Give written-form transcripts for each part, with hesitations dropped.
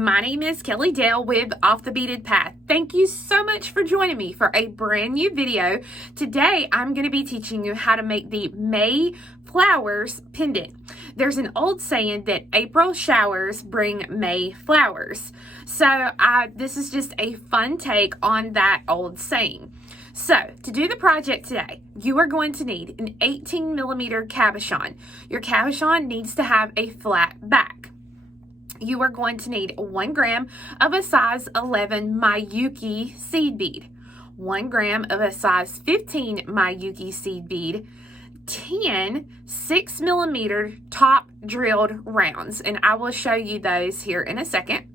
My name is Kelly Dale with Off the Beaded Path. Thank you so much for joining me for a brand new video. Today, I'm going to be teaching you how to make the May flowers pendant. There's an old saying that April showers bring May flowers. So this is just a fun take on that old saying. So, to do the project today, you are going to need an 18mm cabochon. Your cabochon needs to have a flat back. You are going to need 1 gram of a size 11 Miyuki seed bead, 1 gram of a size 15 Miyuki seed bead, 10 6mm top drilled rounds, and I will show you those here in a second.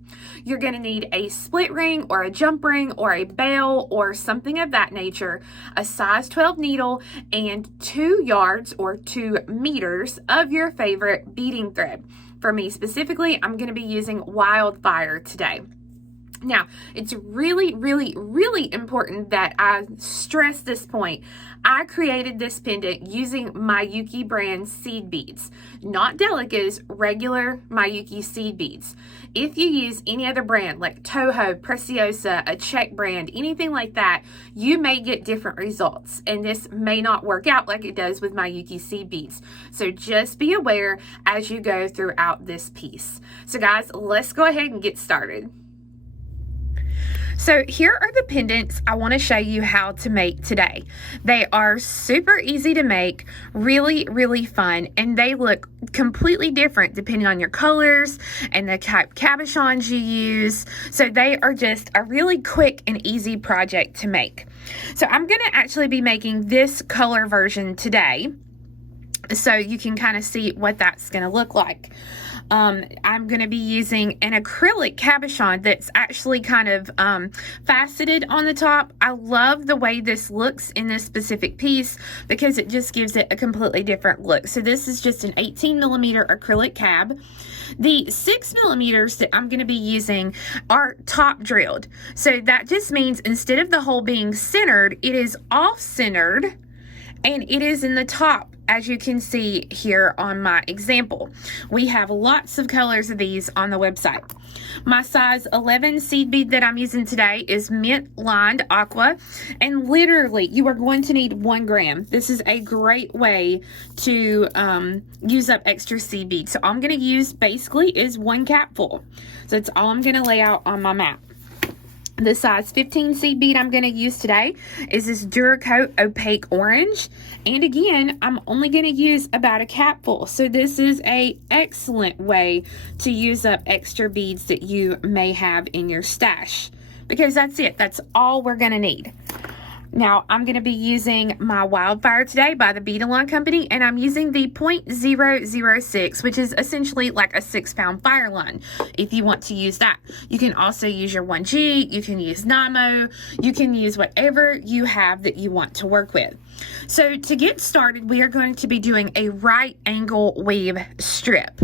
You're going to need a split ring or a jump ring or a bail or something of that nature, a size 12 needle, and 2 yards or 2 meters of your favorite beading thread. For me specifically, I'm going to be using Wildfire today. Now, it's really important that I stress this point. I created this pendant using Miyuki brand seed beads, not Delica's, regular Miyuki seed beads. If you use any other brand like Toho, Preciosa, a Czech brand, anything like that, you may get different results, and this may not work out like it does with Miyuki seed beads. So just be aware as you go throughout this piece. So guys, let's go ahead and get started. So here are the pendants I want to show you how to make today. They are super easy to make, really fun, and they look completely different depending on your colors and the type of cabochons you use. So they are just a really quick and easy project to make. So I'm going to actually be making this color version today, so you can kind of see what that's going to look like. I'm going to be using an acrylic cabochon that's actually kind of faceted on the top. I love the way this looks in this specific piece because it just gives it a completely different look. So this is just an 18mm acrylic cab. The 6mm that I'm going to be using are top drilled. So that just means instead of the hole being centered, it is off-centered and it is in the top, as you can see here on my example. We have lots of colors of these on the website. My size 11 seed bead that I'm using today is mint lined aqua, and literally you are going to need 1 gram. This is a great way to use up extra seed beads. So all I'm going to use basically is 1 capful. So that's all I'm going to lay out on my map. The size 15 seed bead I'm going to use today is this Duracoat Opaque Orange. And again, I'm only going to use about a capful. So this is an excellent way to use up extra beads that you may have in your stash. Because that's it. That's all we're going to need. Now, I'm going to be using my Wildfire today by the Beading company, and I'm using the 0.006, which is essentially like a 6-pound fire line, if you want to use that. You can also use your 1G, you can use Namo, you can use whatever you have that you want to work with. So to get started, we are going to be doing a right angle weave strip.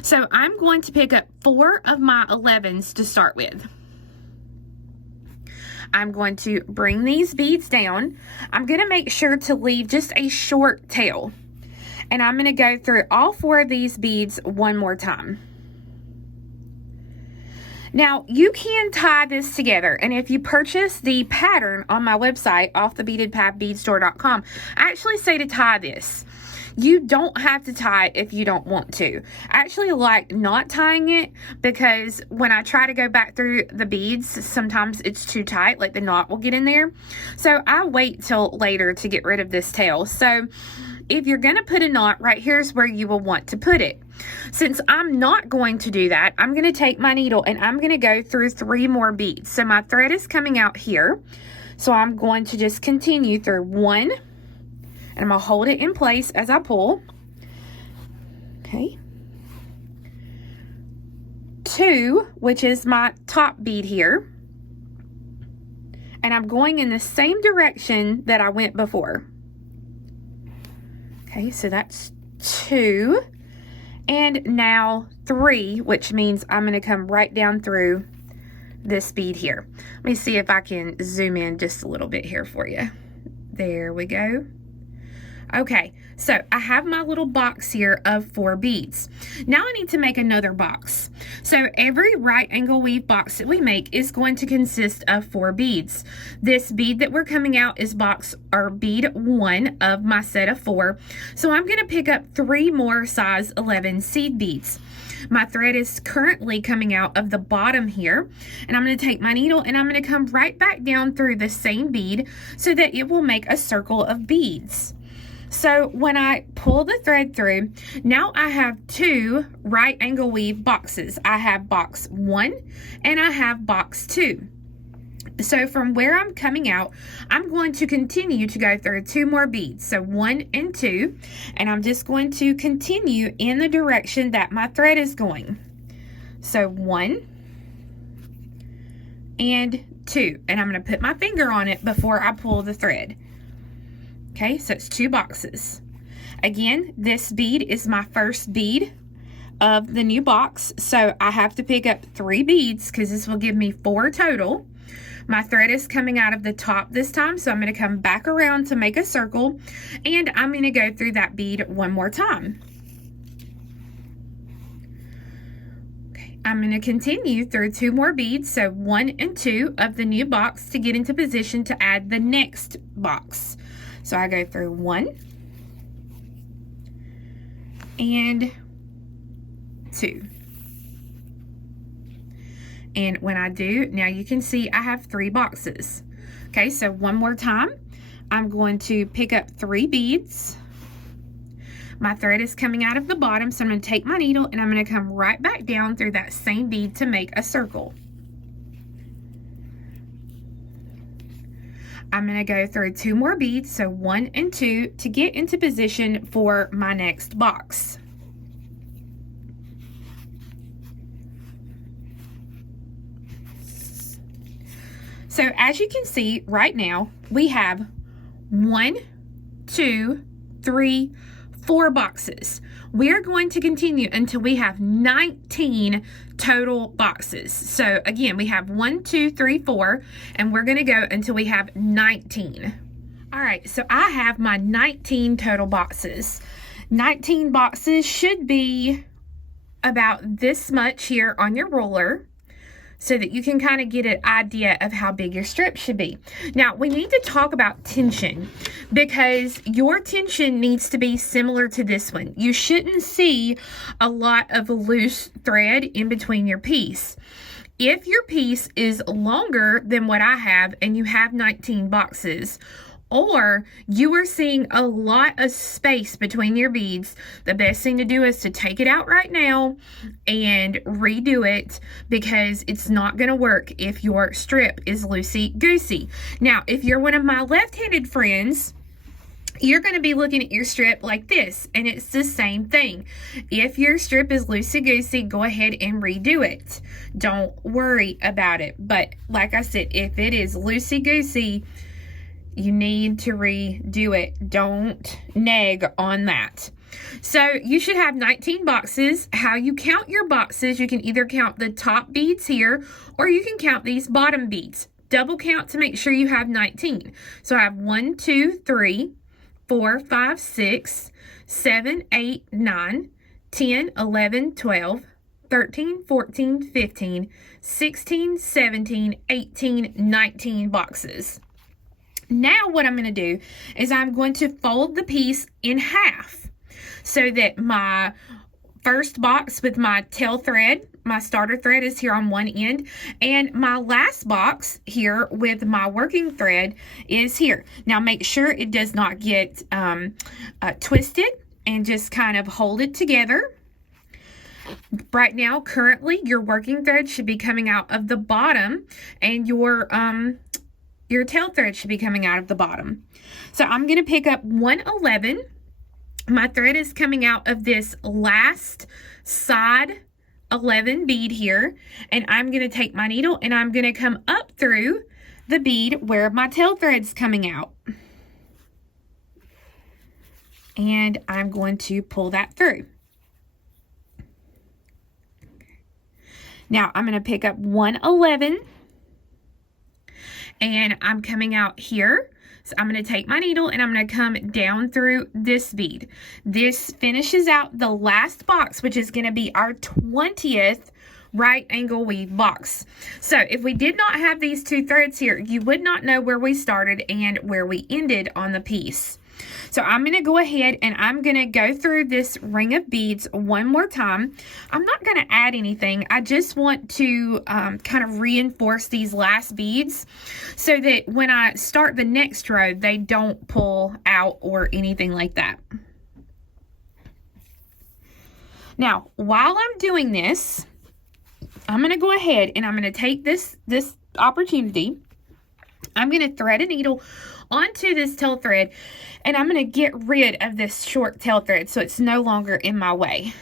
So I'm going to pick up 4 of my 11s to start with. I'm going to bring these beads down. I'm going to make sure to leave just a short tail. And I'm going to go through all 4 of these beads one more time. Now, you can tie this together, and if you purchase the pattern on my website, offthebeadedpathbeadstore.com, I actually say to tie this. You don't have to tie it if you don't want to. I actually like not tying it because when I try to go back through the beads, sometimes it's too tight, like the knot will get in there. So I wait till later to get rid of this tail. So if you're going to put a knot, right here's where you will want to put it. Since I'm not going to do that, I'm going to take my needle and I'm going to go through 3 more beads. So my thread is coming out here. So I'm going to just continue through 1. And I'm going to hold it in place as I pull. Okay. 2, which is my top bead here. And I'm going in the same direction that I went before. Okay, so that's 2. And now 3, which means I'm going to come right down through this bead here. Let me see if I can zoom in just a little bit here for you. There we go. Okay, So I have my little box here of 4 beads. Now I need to make another box. So every right angle weave box that we make is going to consist of 4 beads. This bead that we're coming out is bead 1 of my set of 4. So I'm going to pick up 3 more size 11 seed beads. My thread is currently coming out of the bottom here, and I'm going to take my needle and I'm going to come right back down through the same bead so that it will make a circle of beads. So when I pull the thread through, now I have 2 right angle weave boxes. I have box 1 and I have box 2. So from where I'm coming out, I'm going to continue to go through 2 more beads. So 1 and 2, and I'm just going to continue in the direction that my thread is going. So 1 and 2, and I'm going to put my finger on it before I pull the thread. Okay, so it's 2 boxes. Again, this bead is my first bead of the new box, so I have to pick up 3 beads because this will give me 4 total. My thread is coming out of the top this time, so I'm going to come back around to make a circle, and I'm going to go through that bead one more time. Okay, I'm going to continue through 2 more beads, so 1 and 2 of the new box to get into position to add the next box. So I go through 1 and 2. And when I do, now you can see I have 3 boxes. Okay, so one more time, I'm going to pick up 3 beads. My thread is coming out of the bottom, so I'm going to take my needle and I'm going to come right back down through that same bead to make a circle. I'm going to go through 2 more beads, so 1 and 2, to get into position for my next box. So as you can see right now, we have 1, 2, 3, 4 boxes. We're going to continue until we have 19 total boxes. So again, we have 1, 2, 3, 4, and we're going to go until we have 19. All right, so I have my 19 total boxes. 19 boxes should be about this much here on your ruler, so that you can kind of get an idea of how big your strip should be. Now, we need to talk about tension, because your tension needs to be similar to this one. You shouldn't see a lot of loose thread in between your piece. If your piece is longer than what I have and you have 19 boxes, or you are seeing a lot of space between your beads, the best thing to do is to take it out right now and redo it, because it's not going to work if your strip is loosey-goosey. Now, if you're one of my left-handed friends, you're going to be looking at your strip like this, and it's the same thing. If your strip is loosey-goosey, go ahead and redo it. Don't worry about it. But like I said, if it is loosey-goosey, you need to redo it. Don't nag on that. So you should have 19 boxes. How you count your boxes, you can either count the top beads here, or you can count these bottom beads. Double count to make sure you have 19. So I have 1, 2, 3, 4, 5, 6, 7, 8, 9, 10, 11, 12, 13, 14, 15, 16, 17, 18, 19 boxes. Now what I'm going to do is I'm going to fold the piece in half so that my first box with my tail thread, my starter thread, is here on one end, and my last box here with my working thread is here. Now make sure it does not get twisted, and just kind of hold it together. Right now, currently, your working thread should be coming out of the bottom, and your tail thread should be coming out of the bottom. So I'm going to pick up 111. My thread is coming out of this last side 11 bead here, and I'm going to take my needle and I'm going to come up through the bead where my tail thread's coming out. And I'm going to pull that through. Now I'm going to pick up 111. And I'm coming out here. So I'm going to take my needle and I'm going to come down through this bead. This finishes out the last box, which is going to be our 20th right angle weave box. So if we did not have these two threads here, you would not know where we started and where we ended on the piece. So I'm going to go ahead and I'm going to go through this ring of beads one more time. I'm not going to add anything. I just want to kind of reinforce these last beads so that when I start the next row, they don't pull out or anything like that. Now, while I'm doing this, I'm going to go ahead and I'm going to take this opportunity. I'm going to thread a needle onto this tail thread and I'm going to get rid of this short tail thread so it's no longer in my way.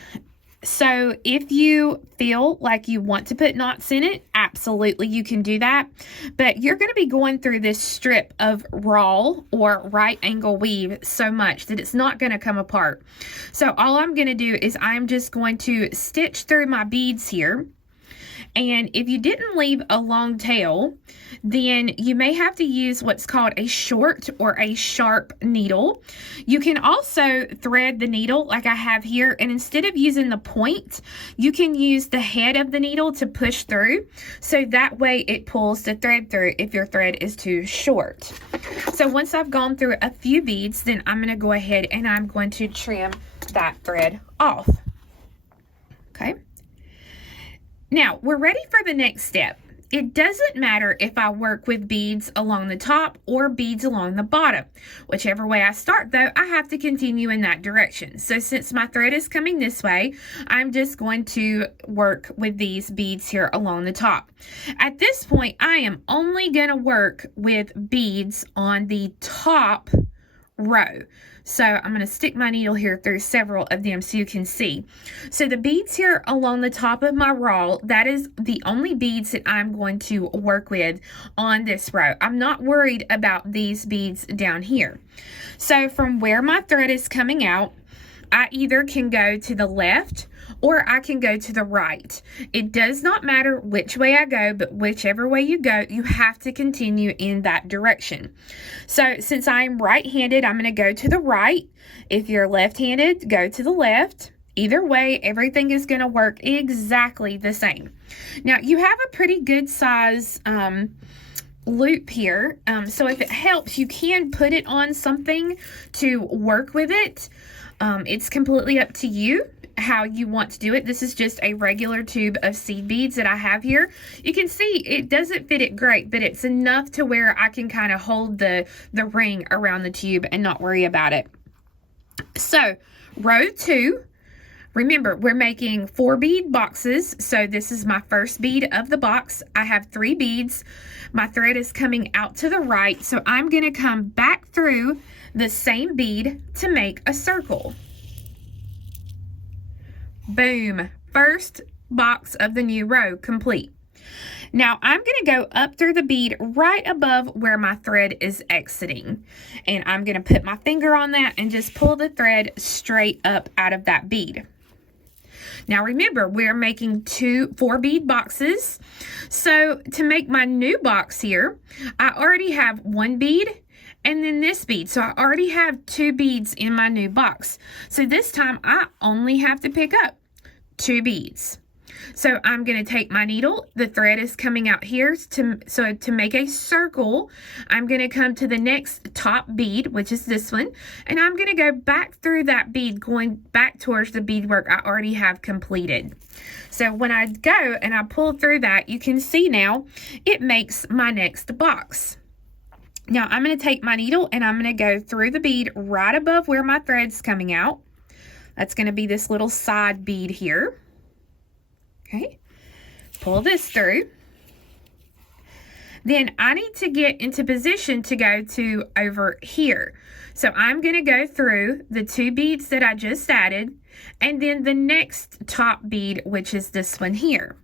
So if you feel like you want to put knots in it, absolutely you can do that. But you're going to be going through this strip of raw or right angle weave so much that it's not going to come apart. So all I'm going to do is I'm just going to stitch through my beads here. And if you didn't leave a long tail, then you may have to use what's called a short or a sharp needle. You can also thread the needle like I have here, and instead of using the point, you can use the head of the needle to push through, so that way it pulls the thread through if your thread is too short. So once I've gone through a few beads, then I'm going to go ahead and I'm going to trim that thread off. Okay. Now, we're ready for the next step. It doesn't matter if I work with beads along the top or beads along the bottom. Whichever way I start, though, I have to continue in that direction. So since my thread is coming this way, I'm just going to work with these beads here along the top. At this point, I am only going to work with beads on the top row. So I'm going to stick my needle here through several of them so you can see. So the beads here along the top of my raw, that is the only beads that I'm going to work with on this row. I'm not worried about these beads down here. So from where my thread is coming out, I either can go to the left or I can go to the right. It does not matter which way I go, but whichever way you go, you have to continue in that direction. So since I'm right-handed, I'm going to go to the right. If you're left-handed, go to the left. Either way, everything is going to work exactly the same. Now, you have a pretty good size loop here, so if it helps, you can put it on something to work with it. It's completely up to you how you want to do it. This is just a regular tube of seed beads that I have here. You can see it doesn't fit it great, but it's enough to where I can kind of hold the ring around the tube and not worry about it. So row 2, remember we're making 4 bead boxes. So this is my first bead of the box. I have 3 beads. My thread is coming out to the right. So I'm going to come back through the same bead to make a circle. Boom. First box of the new row complete. Now I'm going to go up through the bead right above where my thread is exiting. And I'm going to put my finger on that and just pull the thread straight up out of that bead. Now remember, we're making 4 bead boxes. So to make my new box here, I already have 1 bead and then this bead. So I already have 2 beads in my new box. So this time I only have to pick up 2 beads. So I'm going to take my needle. The thread is coming out here. So to make a circle, I'm going to come to the next top bead, which is this one. And I'm going to go back through that bead, going back towards the beadwork I already have completed. So when I go and I pull through that, you can see now it makes my next box. Now I'm going to take my needle and I'm going to go through the bead right above where my thread's coming out. That's going to be this little side bead here. Okay, pull this through. Then I need to get into position to go to over here. So I'm going to go through the 2 beads that I just added and then the next top bead, which is this one here.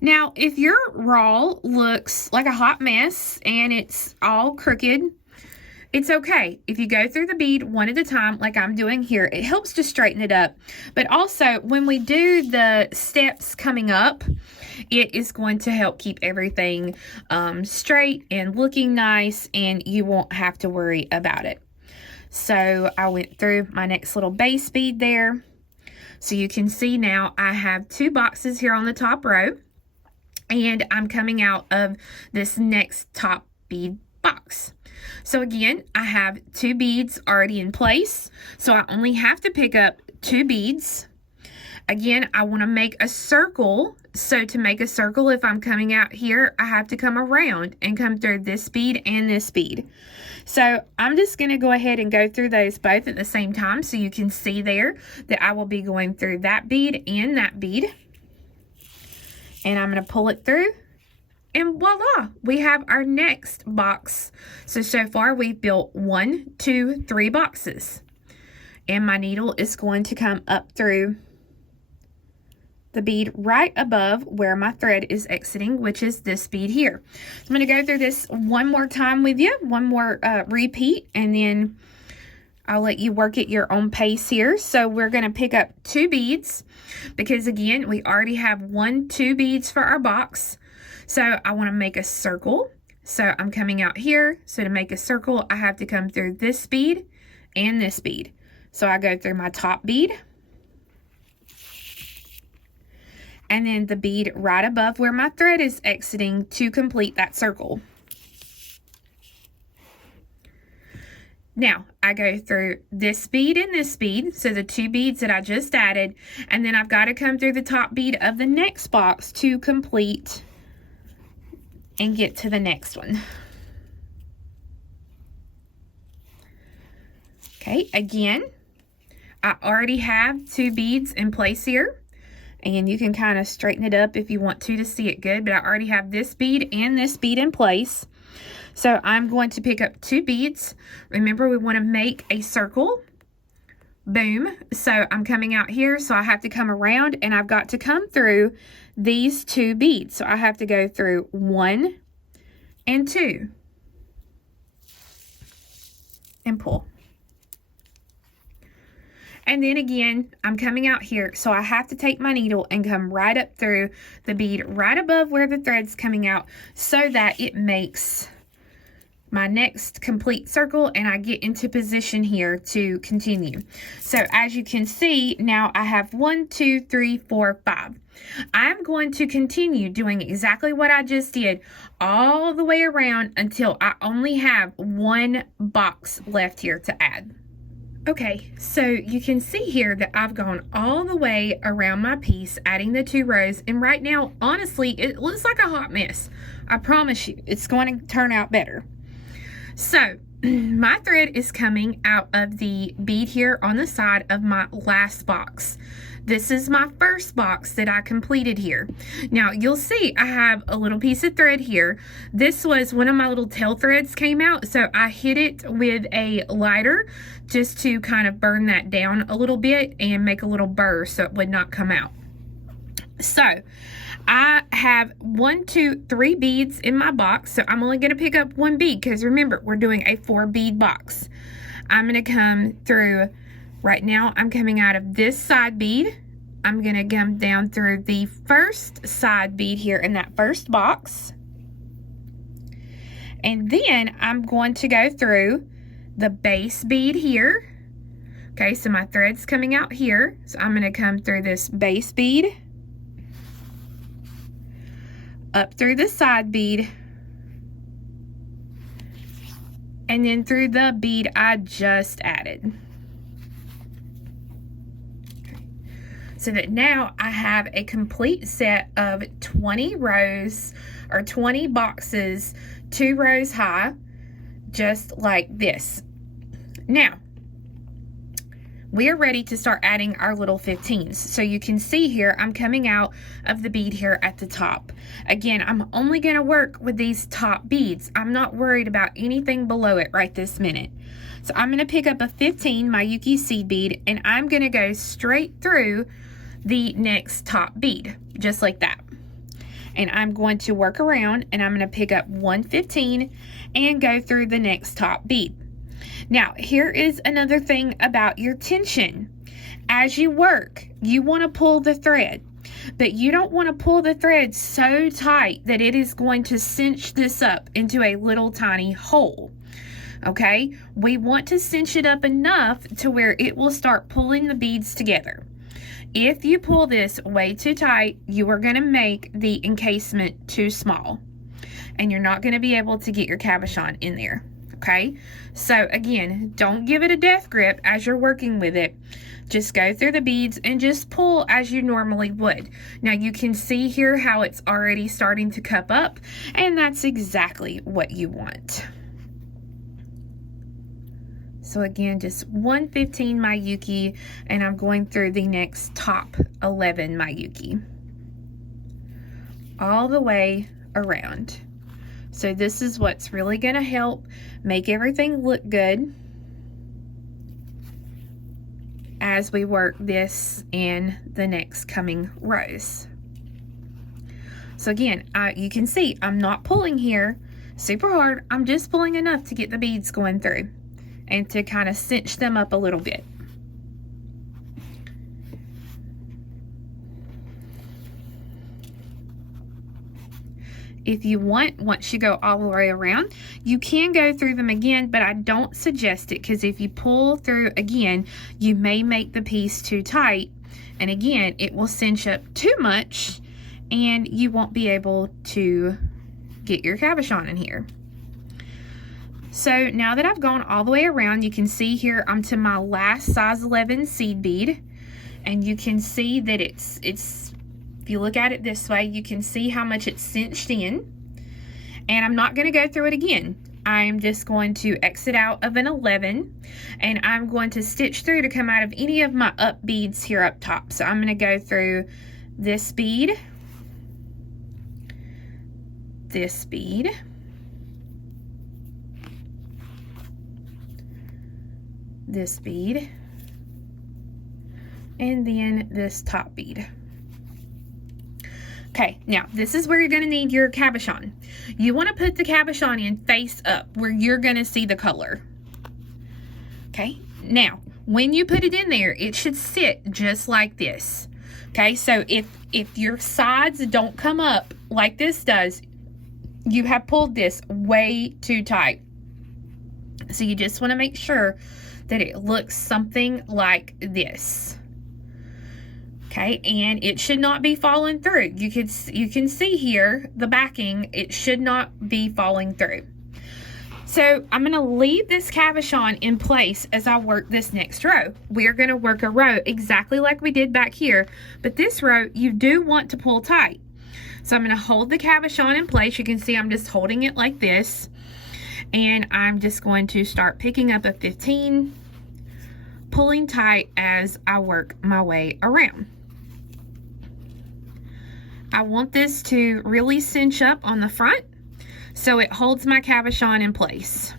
Now, if your raw looks like a hot mess and it's all crooked, It's okay if you go through the bead one at a time like I'm doing here. It helps to straighten it up. But also, when we do the steps coming up, it is going to help keep everything straight and looking nice, and you won't have to worry about it. So I went through my next little base bead there. So you can see now I have 2 boxes here on the top row, and I'm coming out of this next top bead box. So again, I have 2 beads already in place, so I only have to pick up 2 beads. Again, I want to make a circle. So to make a circle, if I'm coming out here, I have to come around and come through this bead and this bead. So I'm just going to go ahead and go through those both at the same time, so you can see there that I will be going through that bead and that bead. And I'm going to pull it through. And voila, we have our next box. So far we've built 1, 2, 3 boxes. And my needle is going to come up through the bead right above where my thread is exiting, which is this bead here. I'm going to go through this one more time with you, one more repeat, and then I'll let you work at your own pace here. So we're going to pick up 2 beads because again, we already have 1, 2 beads for our box. So I want to make a circle. So I'm coming out here. So to make a circle, I have to come through this bead and this bead. So I go through my top bead. And then the bead right above where my thread is exiting to complete that circle. Now, I go through this bead and this bead, so the 2 beads that I just added, and then I've got to come through the top bead of the next box to complete and get to the next one. Okay, again, I already have 2 beads in place here, and you can kind of straighten it up if you want to see it good, but I already have this bead and this bead in place. So I'm going to pick up 2 beads. Remember, we want to make a circle. Boom. So I'm coming out here, so I have to come around, and I've got to come through these 2 beads. So I have to go through 1 and 2 and pull. And then again, I'm coming out here, so I have to take my needle and come right up through the bead right above where the thread's coming out, so that it makes my next complete circle and I get into position here to continue. So as you can see, now I have 1, 2, 3, 4, 5. I'm going to continue doing exactly what I just did all the way around until I only have 1 box left here to add. Okay, so you can see here that I've gone all the way around my piece, adding the 2 rows, and right now, honestly, it looks like a hot mess. I promise you, it's going to turn out better. So, my thread is coming out of the bead here on the side of my last box. This is my first box that I completed here. Now, you'll see I have a little piece of thread here. This was one of my little tail threads came out, so I hit it with a lighter just to kind of burn that down a little bit and make a little burr so it would not come out. So, I have 1, 2, 3 beads in my box, so I'm only going to pick up 1 bead because remember, we're doing a 4 bead box. I'm going to come through, right now I'm coming out of this side bead. I'm going to come down through the first side bead here in that first box. And then I'm going to go through the base bead here. Okay, so my thread's coming out here. So I'm going to come through this base bead, up through the side bead, and then through the bead I just added. So that now I have a complete set of 20 rows or 20 boxes, 2 rows high, just like this. Now, we are ready to start adding our little 15s. So you can see here, I'm coming out of the bead here at the top. Again, I'm only going to work with these top beads. I'm not worried about anything below it right this minute. So I'm going to pick up a 15 Miyuki seed bead, and I'm going to go straight through the next top bead, just like that. And I'm going to work around, and I'm going to pick up 1 15 and go through the next top bead. Now, here is another thing about your tension. As you work, you want to pull the thread, but you don't want to pull the thread so tight that it is going to cinch this up into a little tiny hole. Okay, we want to cinch it up enough to where it will start pulling the beads together. If you pull this way too tight, you are going to make the encasement too small, and you're not going to be able to get your cabochon in there. Okay, so again, don't give it a death grip as you're working with it. Just go through the beads and just pull as you normally would. Now you can see here how it's already starting to cup up, and that's exactly what you want. So again, just 115 Miyuki, and I'm going through the next top 11 Miyuki all the way around. So this is what's really going to help make everything look good as we work this in the next coming rows. So again, you can see I'm not pulling here super hard. I'm just pulling enough to get the beads going through and to kind of cinch them up a little bit. If you want, once you go all the way around, you can go through them again, but I don't suggest it, because if you pull through again, you may make the piece too tight, and again, it will cinch up too much, and you won't be able to get your cabochon in here. So now that I've gone all the way around, you can see here I'm to my last size 11 seed bead, and you can see that it's if you look at it this way, you can see how much it's cinched in. And I'm not going to go through it again. I'm just going to exit out of an 11, and I'm going to stitch through to come out of any of my up beads here up top. So I'm going to go through this bead, this bead, this bead, and then this top bead. Okay, now this is where you're going to need your cabochon. You want to put the cabochon in face up where you're going to see the color. Okay, now when you put it in there, it should sit just like this. Okay, so if your sides don't come up like this does, you have pulled this way too tight. So you just want to make sure that it looks something like this. Okay, and it should not be falling through. You can see here the backing, it should not be falling through. So I'm going to leave this cabochon in place as I work this next row. We're going to work a row exactly like we did back here, but this row you do want to pull tight. So I'm going to hold the cabochon in place. You can see I'm just holding it like this, and I'm just going to start picking up a 15, pulling tight as I work my way around. I want this to really cinch up on the front so it holds my cabochon in place.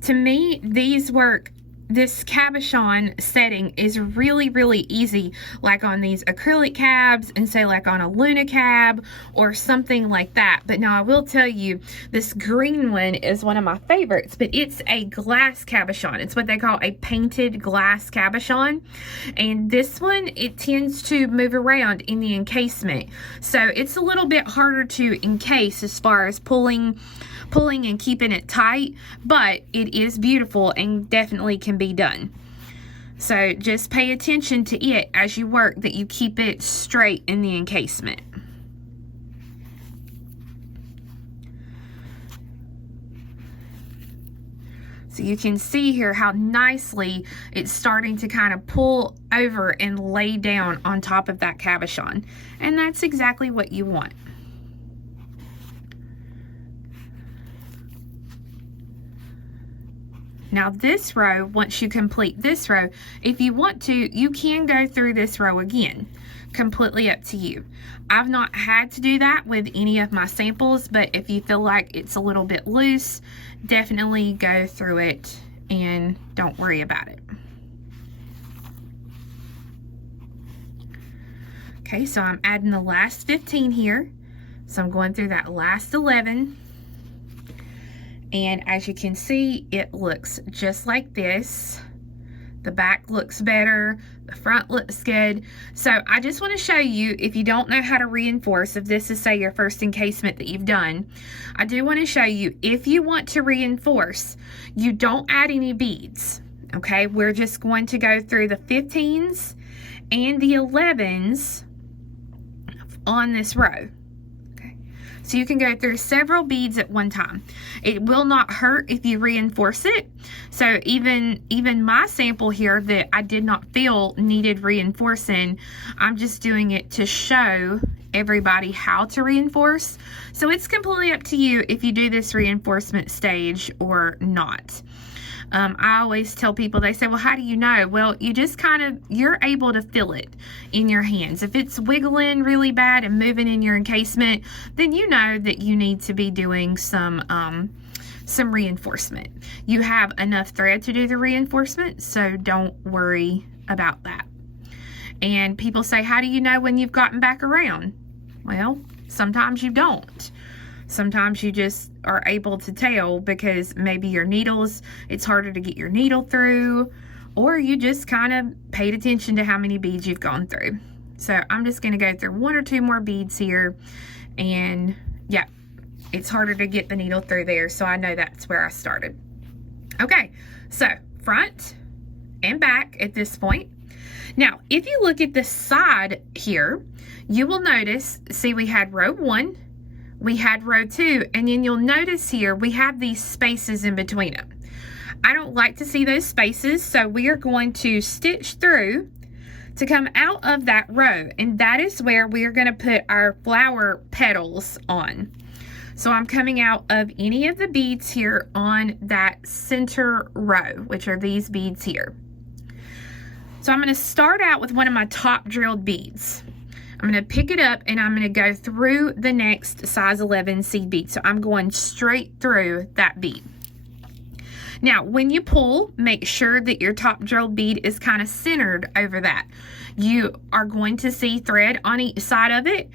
To me, this cabochon setting is really, really easy, like on these acrylic cabs, and say like on a Luna cab or something like that. But now I will tell you, this green one is one of my favorites, but it's a glass cabochon. It's what they call a painted glass cabochon, and this one, it tends to move around in the encasement, so it's a little bit harder to encase as far as pulling and keeping it tight, but it is beautiful and definitely can be done. So just pay attention to it as you work, that you keep it straight in the encasement. So you can see here how nicely it's starting to kind of pull over and lay down on top of that cabochon, and that's exactly what you want. Now this row, once you complete this row, if you want to, you can go through this row again. Completely up to you. I've not had to do that with any of my samples, but if you feel like it's a little bit loose, definitely go through it and don't worry about it. Okay, so I'm adding the last 15 here. So I'm going through that last 11. And as you can see, it looks just like this. The back looks better, the front looks good. So I just want to show you, if you don't know how to reinforce, if this is, say, your first encasement that you've done, I do want to show you, if you want to reinforce, you don't add any beads, okay? We're just going to go through the 15s and the 11s on this row. So you can go through several beads at one time. It will not hurt if you reinforce it. So even my sample here that I did not feel needed reinforcing, I'm just doing it to show everybody how to reinforce. So it's completely up to you if you do this reinforcement stage or not. I always tell people, they say, well, how do you know? Well, you just you're able to feel it in your hands. If it's wiggling really bad and moving in your encasement, then you know that you need to be doing some reinforcement. You have enough thread to do the reinforcement, so don't worry about that. And people say, how do you know when you've gotten back around? Well, sometimes you don't. Sometimes you just are able to tell because maybe your needles, it's harder to get your needle through, or you just kind of paid attention to how many beads you've gone through. So I'm just going to go through 1 or 2 more beads here, and yeah, it's harder to get the needle through there, so I know that's where I started. Okay, so front and back at this point. Now, if you look at the side here, you will notice, see, we had row 1, we had row 2, and then you'll notice here we have these spaces in between them. I don't like to see those spaces, so we are going to stitch through to come out of that row, and that is where we are going to put our flower petals on. So I'm coming out of any of the beads here on that center row, which are these beads here. So I'm going to start out with one of my top drilled beads. I'm going to pick it up and I'm going to go through the next size 11 seed bead. So I'm going straight through that bead. Now, when you pull, make sure that your top drilled bead is kind of centered over that. You are going to see thread on each side of it,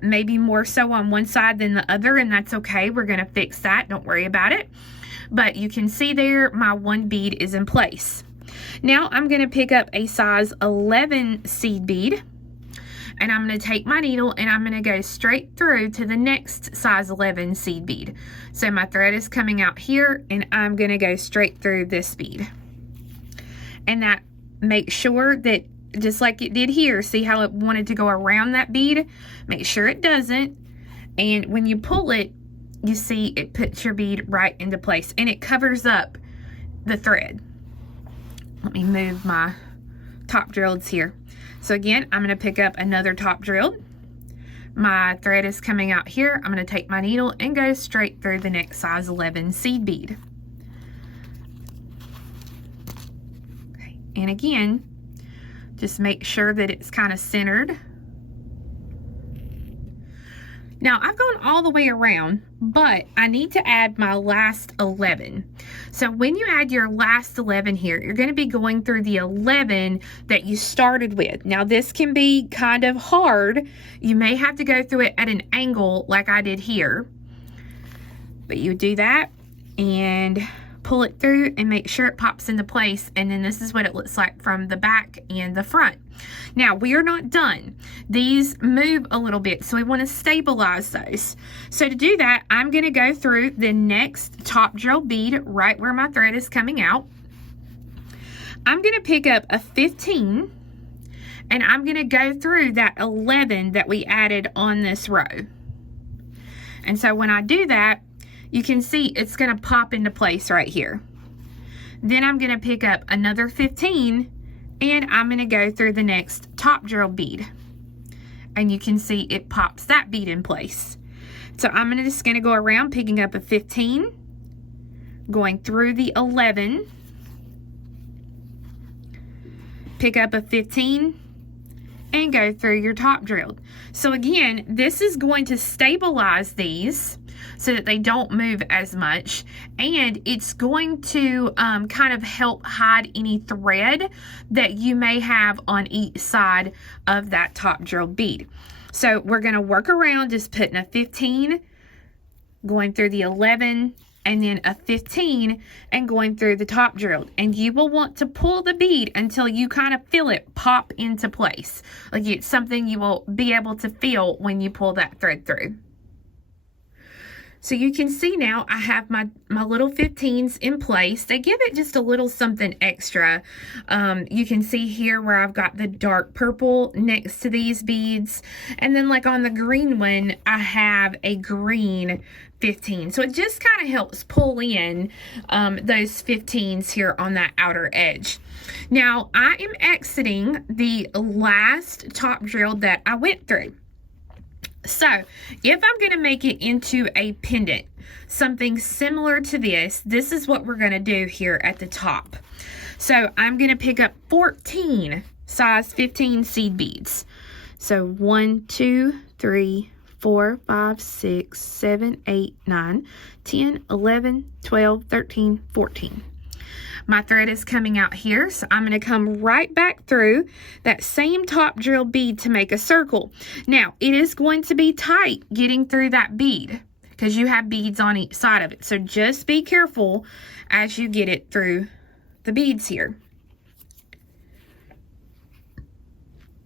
maybe more so on one side than the other, and that's okay. We're going to fix that. Don't worry about it. But you can see there my one bead is in place. Now I'm going to pick up a size 11 seed bead. And I'm going to take my needle and I'm going to go straight through to the next size 11 seed bead. So my thread is coming out here and I'm going to go straight through this bead. And that makes sure that just like it did here, see how it wanted to go around that bead? Make sure it doesn't. And when you pull it, you see it puts your bead right into place and it covers up the thread. Let me move my top drilleds here. So again, I'm going to pick up another top drilled. My thread is coming out here. I'm going to take my needle and go straight through the next size 11 seed bead. Okay. And again, just make sure that it's kind of centered. Now, I've gone all the way around, but I need to add my last 11. So when you add your last 11 here, you're going to be going through the 11 that you started with. Now, this can be kind of hard. You may have to go through it at an angle like I did here. But you do that and pull it through and make sure it pops into place. And then this is what it looks like from the back and the front. Now, we are not done. These move a little bit, so we want to stabilize those. So to do that, I'm going to go through the next top drill bead right where my thread is coming out. I'm going to pick up a 15, and I'm going to go through that 11 that we added on this row. And so when I do that, you can see it's going to pop into place right here. Then I'm going to pick up another 15, and I'm going to go through the next top drill bead. And you can see it pops that bead in place. So I'm just going to go around picking up a 15, going through the 11, pick up a 15, and go through your top drill. So again, this is going to stabilize these so that they don't move as much, and it's going to kind of help hide any thread that you may have on each side of that top drilled bead. So we're going to work around just putting a 15, going through the 11, and then a 15 and going through the top drilled. And you will want to pull the bead until you kind of feel it pop into place. Like it's something you will be able to feel when you pull that thread through. So you can see now I have my little 15s in place. They give it just a little something extra. You can see here where I've got the dark purple next to these beads. And then like on the green one, I have a green 15. So it just kind of helps pull in those 15s here on that outer edge. Now I am exiting the last top drill that I went through. So if I'm going to make it into a pendant, something similar to this is what we're going to do here at the top. So I'm going to pick up 14 size 15 seed beads. So 1, 2, 3, 4, 5, 6, 7, 8, 9, 10, 11, 12, 13, 14. My thread is coming out here, so I'm going to come right back through that same top drill bead to make a circle. Now, it is going to be tight getting through that bead because you have beads on each side of it. So just be careful as you get it through the beads here.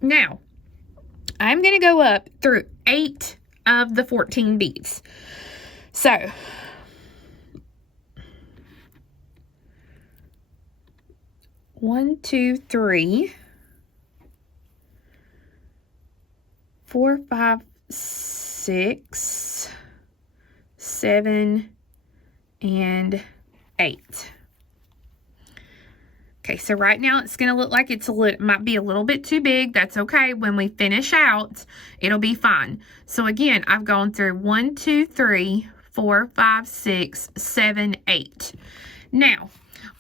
Now, I'm going to go up through 8 of the 14 beads. So 1, 2, 3, 4, 5, 6, 7, and 8. Okay, so right now it's going to look like it might be a little bit too big. That's okay. When we finish out, it'll be fine. So again, I've gone through 1, 2, 3, 4, 5, 6, 7, 8. Now,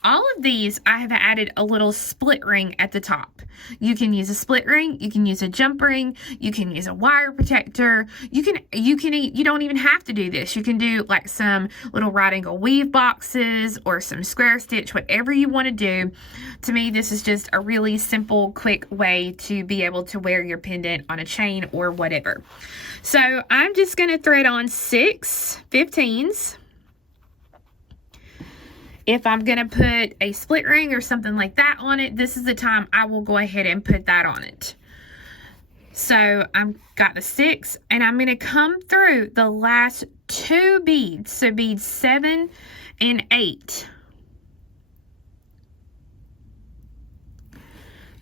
all of these, I have added a little split ring at the top. You can use a split ring, you can use a jump ring, you can use a wire protector. You don't even have to do this. You can do like some little right angle weave boxes or some square stitch, whatever you want to do. To me, this is just a really simple, quick way to be able to wear your pendant on a chain or whatever. So I'm just going to thread on 6 15s. If I'm going to put a split ring or something like that on it, this is the time I will go ahead and put that on it. So I've got the 6, and I'm going to come through the last 2 beads. So beads 7 and 8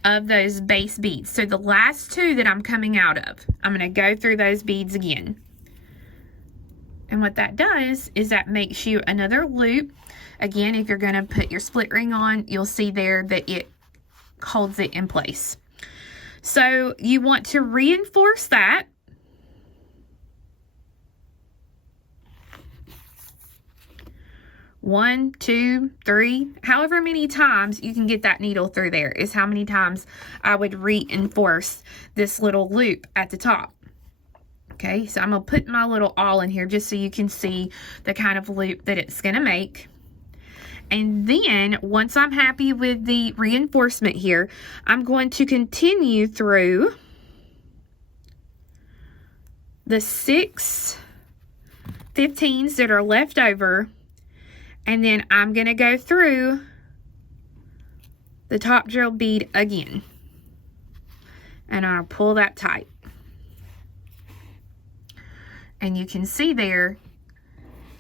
of those base beads. So the last 2 that I'm coming out of, I'm going to go through those beads again. And what that does is that makes you another loop. Again, if you're going to put your split ring on, you'll see there that it holds it in place. So you want to reinforce that. One, 2, 3, however many times you can get that needle through there is how many times I would reinforce this little loop at the top. Okay, so I'm going to put my little awl in here just so you can see the kind of loop that it's going to make. And then once I'm happy with the reinforcement here, I'm going to continue through the 6 15s that are left over, and then I'm going to go through the top drill bead again, and I'll pull that tight. And you can see there,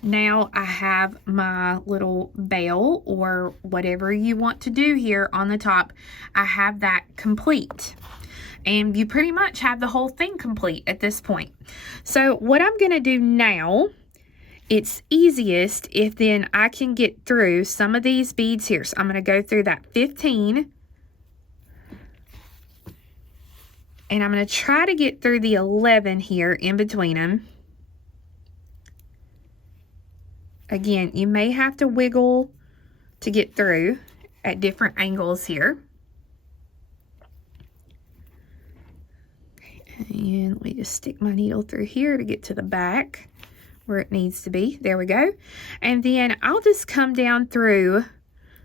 now I have my little bell or whatever you want to do here on the top. I have that complete. And you pretty much have the whole thing complete at this point. So what I'm going to do now, it's easiest if then I can get through some of these beads here. So I'm going to go through that 15. And I'm going to try to get through the 11 here in between them. Again, you may have to wiggle to get through at different angles here. And let me just stick my needle through here to get to the back where it needs to be. There we go. And then I'll just come down through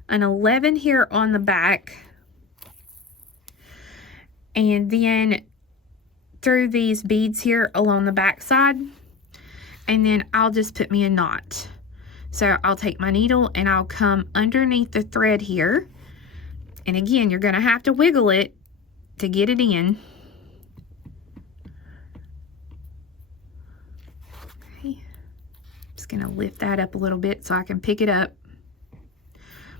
an 11 here on the back, and then through these beads here along the back side, and then I'll just put me a knot. So I'll take my needle and I'll come underneath the thread here, and again, you're going to have to wiggle it to get it in. Okay. Just going to lift that up a little bit so I can pick it up.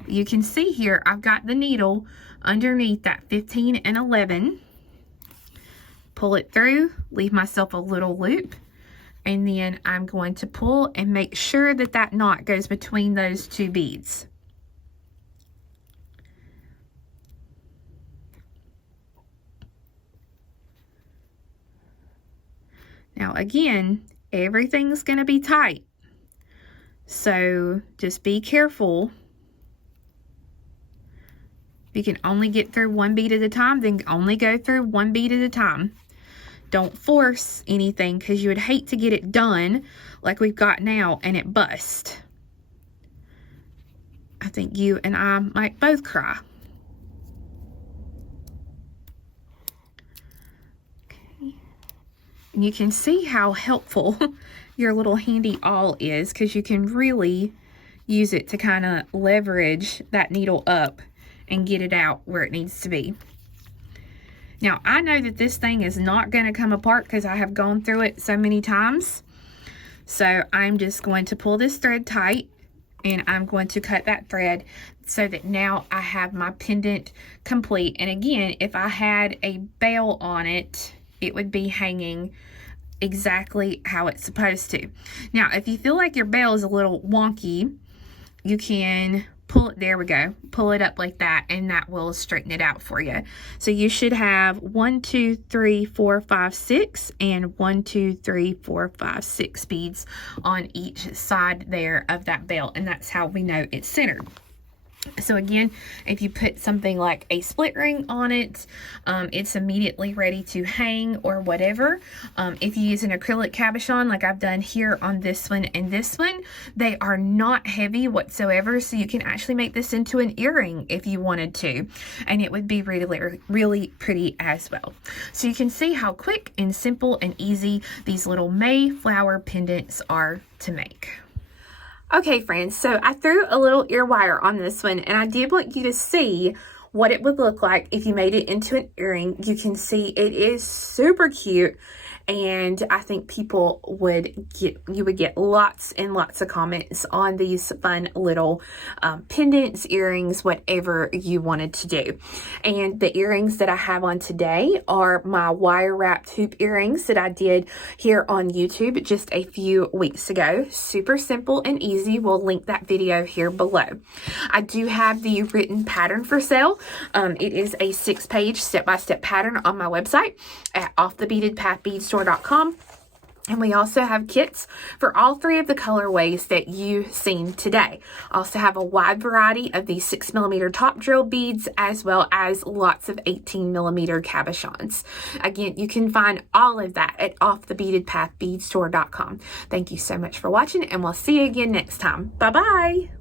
You can see here I've got the needle underneath that 15 and 11. Pull it through, leave myself a little loop, and then I'm going to pull and make sure that that knot goes between those two beads. Now again, everything's going to be tight, so just be careful. If you can only get through one bead at a time, then only go through one bead at a time. Don't force anything, because you would hate to get it done like we've got now and it bust. I think you and I might both cry. Okay. And you can see how helpful your little handy awl is, because you can really use it to kind of leverage that needle up and get it out where it needs to be. Now, I know that this thing is not going to come apart because I have gone through it so many times. So I'm just going to pull this thread tight, and I'm going to cut that thread so that now I have my pendant complete. And again, if I had a bail on it, it would be hanging exactly how it's supposed to. Now, if you feel like your bail is a little wonky, you can pull it, there we go, pull it up like that, and that will straighten it out for you. So you should have 1, 2, 3, 4, 5, 6, and 1, 2, 3, 4, 5, 6 beads on each side there of that belt, and that's how we know it's centered. So again, if you put something like a split ring on it, it's immediately ready to hang or whatever. If you use an acrylic cabochon like I've done here on this one and this one, they are not heavy whatsoever, so you can actually make this into an earring if you wanted to, and it would be really, really pretty as well. So you can see how quick and simple and easy these little Mayflower pendants are to make. Okay, friends, so I threw a little ear wire on this one, and I did want you to see what it would look like if you made it into an earring. You can see it is super cute, and I think people would get lots and lots of comments on these fun little pendants, earrings, whatever you wanted to do. And the earrings that I have on today are my wire wrapped hoop earrings that I did here on YouTube just a few weeks ago. Super simple and easy. We'll link that video here below. I do have the written pattern for sale. It is a 6-page step-by-step pattern on my website at offthebeadedpath.com. And we also have kits for all 3 of the colorways that you've seen today. I also have a wide variety of these 6mm top drill beads, as well as lots of 18mm cabochons. Again, you can find all of that at offthebeadedpath.com. Thank you so much for watching, and we'll see you again next time. Bye-bye.